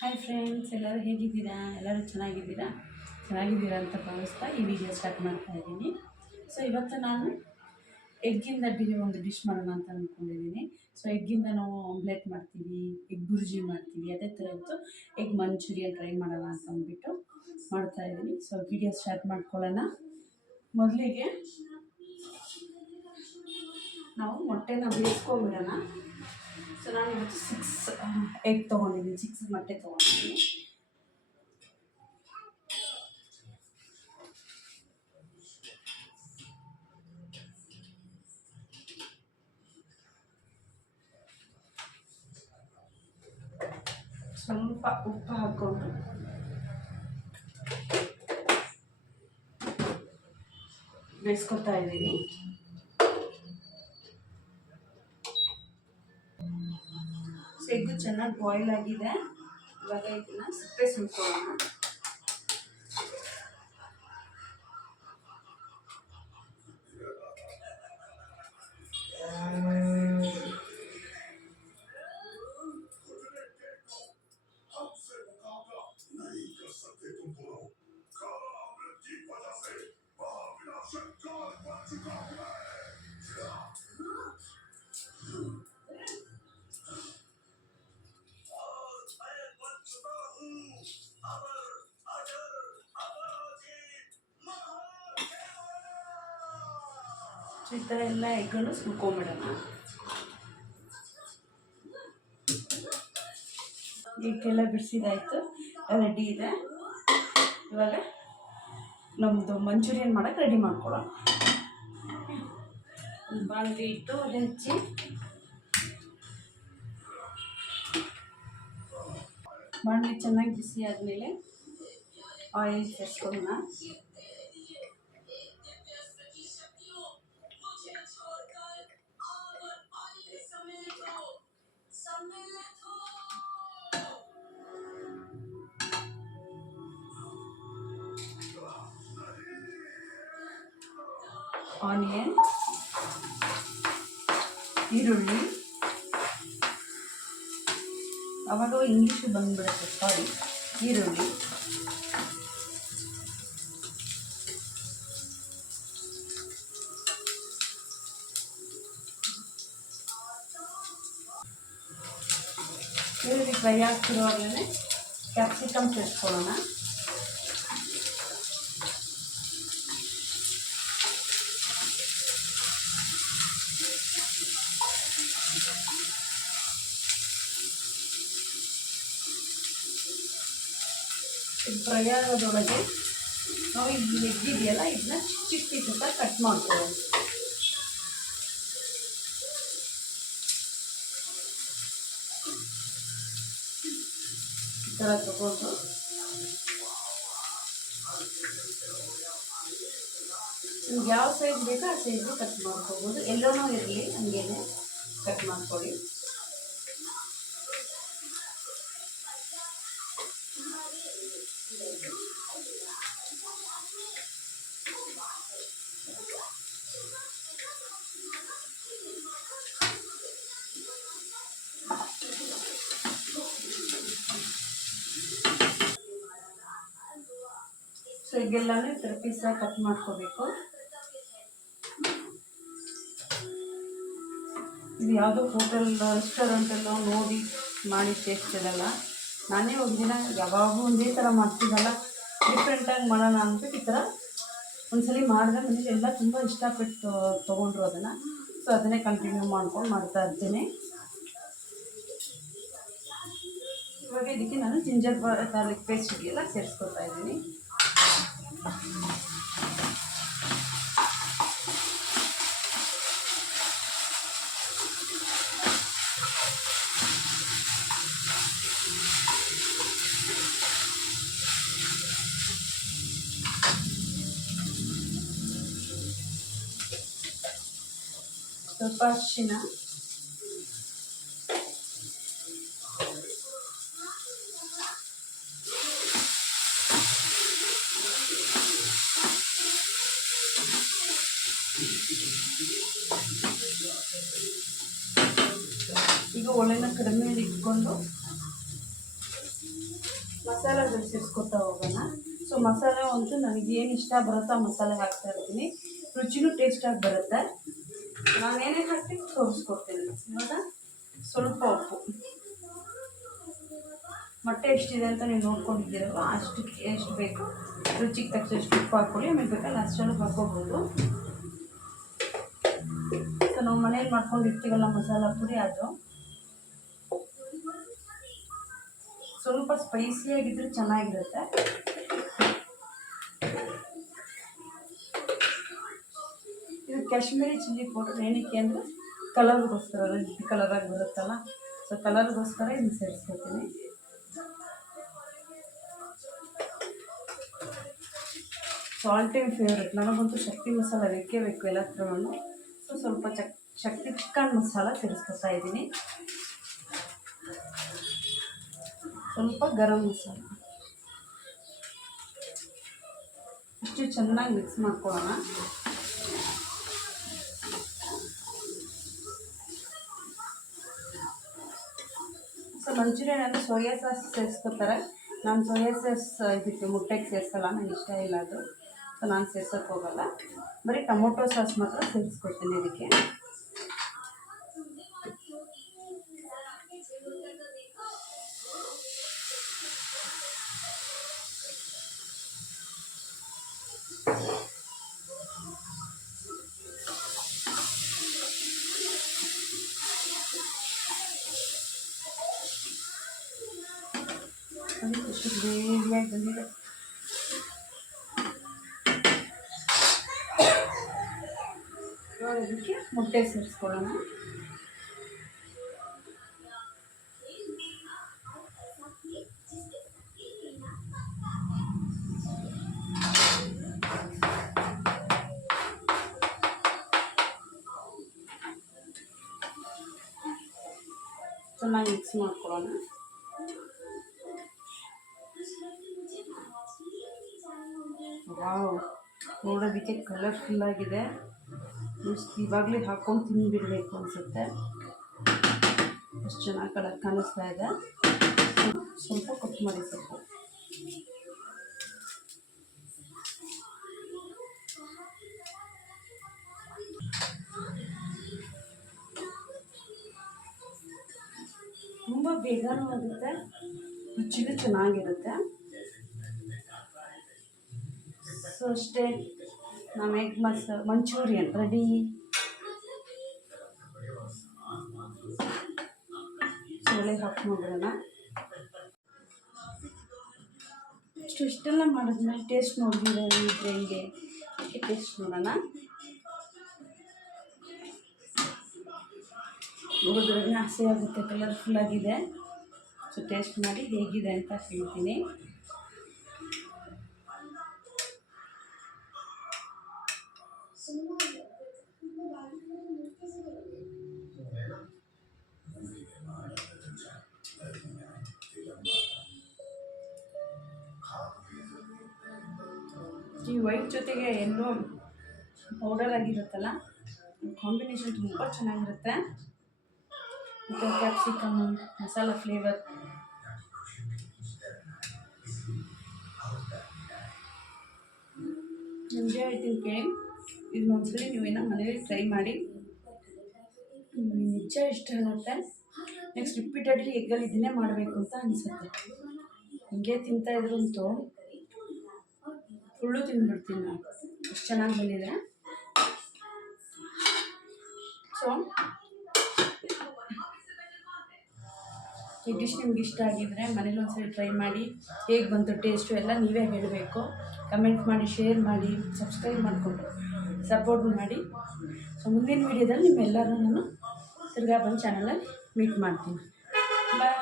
Hi friends, ಎಲ್ಲರೂ ಹೇಗಿದ್ದೀರಾ? ಎಲ್ಲರೂ ಚೆನ್ನಾಗಿದ್ದೀರಾ ಅಂತ ಭಾವಿಸ್ತಾ ಈ ವಿಡಿಯೋ ಸ್ಟಾರ್ಟ್ ಮಾಡ್ತಾ ಇದ್ದೀನಿ. ಸೊ ಇವತ್ತು ನಾನು ಎಗ್ಗಿಂದ ಒಂದು ಡಿಶ್ ಮಾಡೋಣ ಅಂತ ಅಂದ್ಕೊಂಡಿದ್ದೀನಿ. ಸೊ ಎಗ್ಗಿಂದ ನಾವು ಆಮ್ಲೆಟ್ ಮಾಡ್ತೀವಿ, ಎಗ್ ಬುರ್ಜಿ ಮಾಡ್ತೀವಿ, ಅದೇ ಥರ ಇವತ್ತು ಎಗ್ ಮಂಚೂರಿಯನ್ ಟ್ರೈ ಮಾಡೋಣ ಅಂತ ಅಂದ್ಬಿಟ್ಟು ಮಾಡ್ತಾ ಇದ್ದೀನಿ. ಸೊ ವಿಡಿಯೋ ಸ್ಟಾರ್ಟ್ ಮಾಡ್ಕೊಳ್ಳೋಣ. ಮೊದಲಿಗೆ ನಾವು ಮೊಟ್ಟೆನ ಬೇಯಿಸ್ಕೊಂಬಿಡೋಣ. ಸೊ ನಾನು ಇವತ್ತು 6 ಎಗ್ ತೊಗೊಂಡಿದ್ದೀನಿ, 6 ಮೊಟ್ಟೆ ತೊಗೊಂಡಿದ್ದೀನಿ. ಸ್ವಲ್ಪ ಉಪ್ಪು ಹಾಕ್ಕೊಂಡು ಬೇಯಿಸ್ಕೊತಾ ಇದ್ದೀನಿ. ಎಗ್ಗು ಚೆನ್ನಾಗಿ ಬಾಯ್ಲ್ ಆಗಿದೆ. ಇವಾಗ ಇದನ್ನ ಸಿಪ್ಪೆ ಸುಲ್ಕೊಳ್ಳೋಣ. ಈ ಥರ ಎಲ್ಲ ಎಗ್ಗನ್ನು ಸುಲ್ಕೊಂಬಿಡೋಣ. ಎಗ್ಗೆಲ್ಲ ಬಿಡಿಸಿದಾಯ್ತು, ರೆಡಿ ಇದೆ. ಇವಾಗ ನಮ್ಮದು ಮಂಚೂರಿಯನ್ ಮಾಡೋಕ್ಕೆ ರೆಡಿ ಮಾಡ್ಕೊಳ್ಳೋಣ. ಬಾಣಲಿ ಇಟ್ಟು ಒಲೆ ಹಚ್ಚಿ ಬಾಣಲಿ ಚೆನ್ನಾಗಿ ಬಿಸಿ ಆದಮೇಲೆ ಆಯಿಲ್ ಸೇರಿಸ್ಕೊಳ್ಳೋಣ. ಆನಿಯನ್, ಈರುಳ್ಳಿ, ಅವಾಗ ಇಂಗ್ಲೀಷು ಬಂದ್ಬಿಡುತ್ತೆ, ಸಾರಿ, ಈರುಳ್ಳಿ, ಈರುಳ್ಳಿ ಫ್ರೈ ಆಗ್ತಿರುವಾಗಲೇ ಕ್ಯಾಪ್ಸಿಕಮ್ ಸೇರಿಸ್ಕೊಳ್ಳೋಣ. ಇದು ಫ್ರೈ ಆಗೋದ್ರೊಳಗೆ ನಾವು ಇದು ಎಗ್ಗಿದೆಯಲ್ಲ, ಇದನ್ನ ಚಿಕ್ಕ ಪೀಸಸ್ ಕಟ್ ಮಾಡ್ಕೊಳ್ಳೋಣ. ಈ ಥರ ತಗೊಂಡು ನಿಮ್ಗೆ ಯಾವ ಸೈಜ್ ಬೇಕೋ ಆ ಸೈಜ್ಗೆ ಕಟ್ ಮಾಡ್ಕೋಬೋದು. ಎಲ್ಲನೂ ಇರಲಿ ಹಂಗೇನೆ ಕಟ್ ಮಾಡ್ಕೊಳ್ಳಿ. ಸೊ ಈಗೆಲ್ಲನೂ ಈ ಥರ ಪೀಸಾಗಿ ಕಟ್ ಮಾಡ್ಕೋಬೇಕು. ಇದು ಯಾವುದೋ ಹೋಟೆಲ್ ರೆಸ್ಟೋರೆಂಟಲ್ಲೋ ನೋಡಿ ಮಾಡಿ ಟೇಸ್ಟ್ ಇರಲ್ಲ. ನಾನೇ ಒಂದಿನ ಯಾವಾಗೂ ಒಂದೇ ಥರ ಮಾಡ್ತಿದ್ದಲ್ಲ, ಡಿಫ್ರೆಂಟಾಗಿ ಮಾಡೋಣ ಅಂದ್ಬಿಟ್ಟು ಈ ಥರ ಒಂದ್ಸಲಿ ಮಾಡಿದ್ರೆ ಮನೇಲಿ ಎಲ್ಲ ತುಂಬ ಇಷ್ಟಪಟ್ಟು ತೊಗೊಂಡ್ರು ಅದನ್ನು. ಸೊ ಅದನ್ನೇ ಕಂಟಿನ್ಯೂ ಮಾಡ್ಕೊಂಡು ಮಾಡ್ತಾ ಇರ್ತೀನಿ. ಇವಾಗ ಇದಕ್ಕೆ ನಾನು ಜಿಂಜರ್ ಗಾರ್ಲಿಕ್ ಪೇಸ್ಟ್ ಇದೆಯಲ್ಲ ಸೇರಿಸ್ಕೊತಾ ಇದ್ದೀನಿ. ಸ್ವಲ್ಪ ಅರಿಶಿನ, ಈಗ ಒಲೆನ ಕಡಿಮೆ ಇಟ್ಕೊಂಡು ಮಸಾಲೆಗಳು ಸೇರಿಸ್ಕೊತಾ ಹೋಗೋಣ. ಸೊ ಮಸಾಲೆ ಅಂತೂ ನನಗೆ ಏನು ಇಷ್ಟ ಬರುತ್ತೋ ಆ ಮಸಾಲೆ ಹಾಕ್ತಾ ಇರ್ತೀನಿ, ರುಚಿನೂ ಟೇಸ್ಟಾಗಿ ಬರುತ್ತೆ. ನಾನೇನೇ ಹಾಕ್ತೀನಿ ತೋರಿಸ್ಕೊಡ್ತೀನಿ. ಇವಾಗ ಸ್ವಲ್ಪ ಉಪ್ಪು, ಮೊಟ್ಟೆ ಎಷ್ಟಿದೆ ಅಂತ ನೀವು ನೋಡ್ಕೊಂಡಿದ್ದೀರಲ್ವ ಅಷ್ಟಕ್ಕೆ ಎಷ್ಟು ಬೇಕು ರುಚಿಗೆ ತಕ್ಕಷ್ಟು ಉಪ್ಪು ಹಾಕ್ಕೊಳ್ಳಿ. ಆಮೇಲೆ ಬೇಕಾದ್ರೆ ಲಾಸ್ಟಲ್ಲೂ ಹಾಕ್ಕೋಬೋದು. ಸೊ ನಾವು ಮನೇಲಿ ಮಾಡ್ಕೊಂಡಿರ್ತೀವಲ್ಲ ಮಸಾಲ ಪುಡಿ, ಅದು ಸ್ವಲ್ಪ ಸ್ಪೈಸಿಯಾಗಿದ್ದರೆ ಚೆನ್ನಾಗಿರುತ್ತೆ. ಇದು ಕಾಶ್ಮೀರಿ ಚಿಲ್ಲಿ ಪೌಡರ್. ಏನಕ್ಕೆ ಅಂದರೆ ಕಲರ್ಗೋಸ್ಕರ, ರೆಡ್ ಕಲರಾಗಿ ಬರುತ್ತಲ್ಲ, ಸೊ ಕಲರ್ಗೋಸ್ಕರ ಇದನ್ನು ಸೇರಿಸ್ಕೊತೀನಿ. ಸೊ ಆಲ್ ಟೈಮ್ ಫೇವ್ರೆಟ್ ನನಗಂತೂ ಶಕ್ತಿ ಮಸಾಲ ಬೇಕೇ ಬೇಕು ಎಲ್ಲತ್ರನೂ. ಸೊ ಸ್ವಲ್ಪ ಶಕ್ತಿ ಚಿಕನ್ ಮಸಾಲ ಸೇರಿಸ್ಕೊತಾ ಇದ್ದೀನಿ. ಸ್ವಲ್ಪ ಗರಂ ಮಸಾಲ, ಇಷ್ಟು ಚೆನ್ನಾಗಿ ಮಿಕ್ಸ್ ಮಾಡ್ಕೊಳ್ಳೋಣ. ಸೊ ಮಂಚೂರಿಯನ್ ಅಂದರೆ ಸೋಯಾ ಸಾಸ್ ಸೇರಿಸ್ಕೊತಾರೆ. ನಾನು ಸೋಯಾ ಸಾಸ್ ಇದಕ್ಕೆ ಮುಟ್ಟೆಗೆ ಸೇರಿಸಲ್ಲ, ನನಗೆ ಇಷ್ಟ ಇಲ್ಲ ಅದು. ಸೊ ನಾನು ಸೇರ್ಸೋಕ್ಕೆ ಹೋಗಲ್ಲ, ಬರೀ ಟೊಮೊಟೊ ಸಾಸ್ ಮಾತ್ರ ಸೇರಿಸ್ಕೊಡ್ತೀನಿ ಇದಕ್ಕೆ. ಎಷ್ಟು ಗ್ರೇವಿಯಾಗಿ ಬಂದಿದೆ. ಇವಾಗ ಇದಕ್ಕೆ ಮೊಟ್ಟೆ ಸೇರಿಸ್ಕೊಳ್ಳೋಣ. ಚೆನ್ನಾಗಿ ಮಿಕ್ಸ್ ಮಾಡ್ಕೊಳ್ಳೋಣ. ವಾವ್, ನೋಡೋದಕ್ಕೆ ಕಲರ್ಫುಲ್ಲಾಗಿದೆ. ಇವಾಗಲೇ ಹಾಕ್ಕೊಂಡು ತಿಂದುಬಿಡಬೇಕು ಅನಿಸುತ್ತೆ, ಎಷ್ಟು ಚೆನ್ನಾಗಿ ಕಲರ್ ಕಾಣಿಸ್ತಾ ಇದೆ. ಸ್ವಲ್ಪ ಕೊತ್ತಂಬರಿ ಸೊಪ್ಪು, ತುಂಬ ಬೇಗನೂ ಆಗುತ್ತೆ, ರುಚಿಗೂ ಚೆನ್ನಾಗಿರುತ್ತೆ. ಸೊ ಅಷ್ಟೇ, ನಮ್ಮ ಎಗ್ ಮಂಚೂರಿಯನ್ ರೆಡಿ. ಸೊಳ್ಳೆ ಹಾಕ್ಕೊಂಡ್ಬಿಡೋಣ. ಇಷ್ಟೆಲ್ಲ ಮಾಡಿದ್ಮೇಲೆ ಟೇಸ್ಟ್ ನೋಡಿದ್ರೆ ಹೆಂಗೆ ಟೇಸ್ಟ್ ನೋಡೋಣ. ನೋಡಿದ್ರೆ ಆಸೆ ಆಗುತ್ತೆ, ಕಲರ್ಫುಲ್ಲಾಗಿದೆ. ಸೊ ಟೇಸ್ಟ್ ಮಾಡಿ ಹೇಗಿದೆ ಅಂತ ಹೇಳ್ತೀನಿ. ಈ ವೈಟ್ ಜೊತೆಗೆ ಎಲ್ಲೋ ಪೌಡರ್ ಆಗಿರುತ್ತಲ್ಲ, ಕಾಂಬಿನೇಷನ್ ತುಂಬ ಚೆನ್ನಾಗಿರುತ್ತೆ. ಮತ್ತು ಕ್ಯಾಪ್ಸಿಕಮ್ ಮಸಾಲ ಫ್ಲೇವರ್, ನಿಮಗೆ ಹೇಳ್ತೀನಿ ಕೇಳಿ, ಇದನ್ನ ಒಂದ್ಸಲಿ ನೀವೇನೋ ಮನೇಲಿ ಟ್ರೈ ಮಾಡಿ, ನಿಜ ಇಷ್ಟ ಆಗುತ್ತೆ. ನೆಕ್ಸ್ಟ್ ರಿಪೀಟೆಡ್ಲಿ ಎಗ್ಗಲ್ಲಿ ಇದನ್ನೇ ಮಾಡಬೇಕು ಅಂತ ಅನಿಸುತ್ತೆ. ಹಿಂಗೆ ತಿಂತಾಯಿದ್ರಂತೂ ಫುಲ್ಲು ತಿಂದ್ಬಿಡ್ತೀನಿ ನಾನು, ಎಷ್ಟು ಚೆನ್ನಾಗಿ ಬಂದಿದೆ. ಸೊ ಈ ಡಿಶ್ ನಿಮ್ಗೆ ಇಷ್ಟ ಆಗಿದ್ದರೆ ಮನೇಲಿ ಒಂದ್ಸರಿ ಟ್ರೈ ಮಾಡಿ, ಹೇಗೆ ಬಂತು ಟೇಸ್ಟು ಎಲ್ಲ ನೀವೇ ಹೇಳಬೇಕು. ಕಮೆಂಟ್ ಮಾಡಿ, ಶೇರ್ ಮಾಡಿ, ಸಬ್ಸ್ಕ್ರೈಬ್ ಮಾಡಿಕೊಂಡು ಸಪೋರ್ಟ್ ಮಾಡಿ. ಸೊ ಮುಂದಿನ ವೀಡಿಯೋದಲ್ಲಿ ನಿಮ್ಮೆಲ್ಲರೂ ನಾನು ತಿರ್ಗಾ ಬಂದು ಚಾನಲಲ್ಲಿ ಮೀಟ್ ಮಾಡ್ತೀನಿ. ಬಾಯ್.